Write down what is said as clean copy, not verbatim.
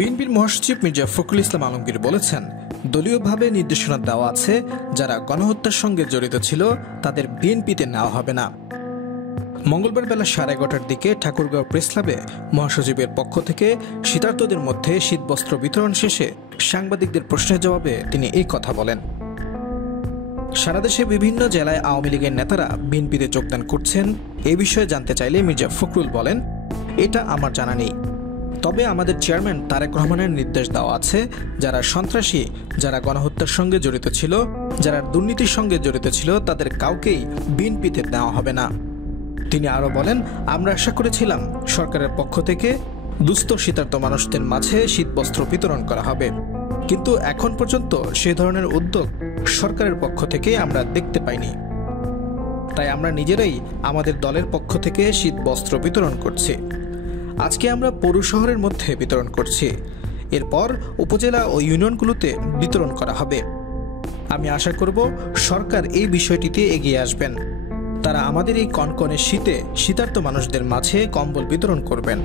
বিএনপির মহাসচিব মির্জা ফখরুল ইসলাম আলমগীর বলেছেন, দলীয়ভাবে নির্দেশনা দেওয়া আছে, যারা গণহত্যার সঙ্গে জড়িত ছিল তাদের বিএনপিতে নেওয়া হবে না। মঙ্গলবার বেলা 11:30টার দিকে ঠাকুরগাঁও প্রেস ক্লাবে মহাসচিবের পক্ষ থেকে শীতার্তদের মধ্যে শীতবস্ত্র বিতরণ শেষে সাংবাদিকদের প্রশ্নের জবাবে তিনি এই কথা বলেন। সারা দেশে বিভিন্ন জেলায় আওয়ামী লীগের নেতারা বিএনপিতে যোগদান করছেন এ বিষয়ে জানতে চাইলে মির্জা ফখরুল বলেন, এটা আমার জানা নেই। তবে আমাদের চেয়ারম্যান তারেক রহমানের নির্দেশ দেওয়া আছে, যারা সন্ত্রাসী, যারা গণহত্যার সঙ্গে জড়িত ছিল, যারা দুর্নীতির সঙ্গে জড়িত ছিল, তাদের কাউকেই বিএনপিতে নেওয়া হবে না। তিনি আরও বলেন, আমরা আশা করেছিলাম সরকারের পক্ষ থেকে দুস্থ শীতার্ত মানুষদের মাঝে শীতবস্ত্র বিতরণ করা হবে, কিন্তু এখন পর্যন্ত সে ধরনের উদ্যোগ সরকারের পক্ষ থেকে আমরা দেখতে পাইনি। তাই আমরা নিজেরাই আমাদের দলের পক্ষ থেকে শীতবস্ত্র বিতরণ করছি। আজকে আমরা পৌর শহরের মধ্যে বিতরণ করছি, এরপর উপজেলা ও ইউনিয়নগুলোতে বিতরণ করা হবে। আমি আশা করব সরকার এই বিষয়টিতে এগিয়ে আসবেন, তারা আমাদের এই কনকনে শীতে শীতার্ত মানুষদের মাঝে কম্বল বিতরণ করবেন।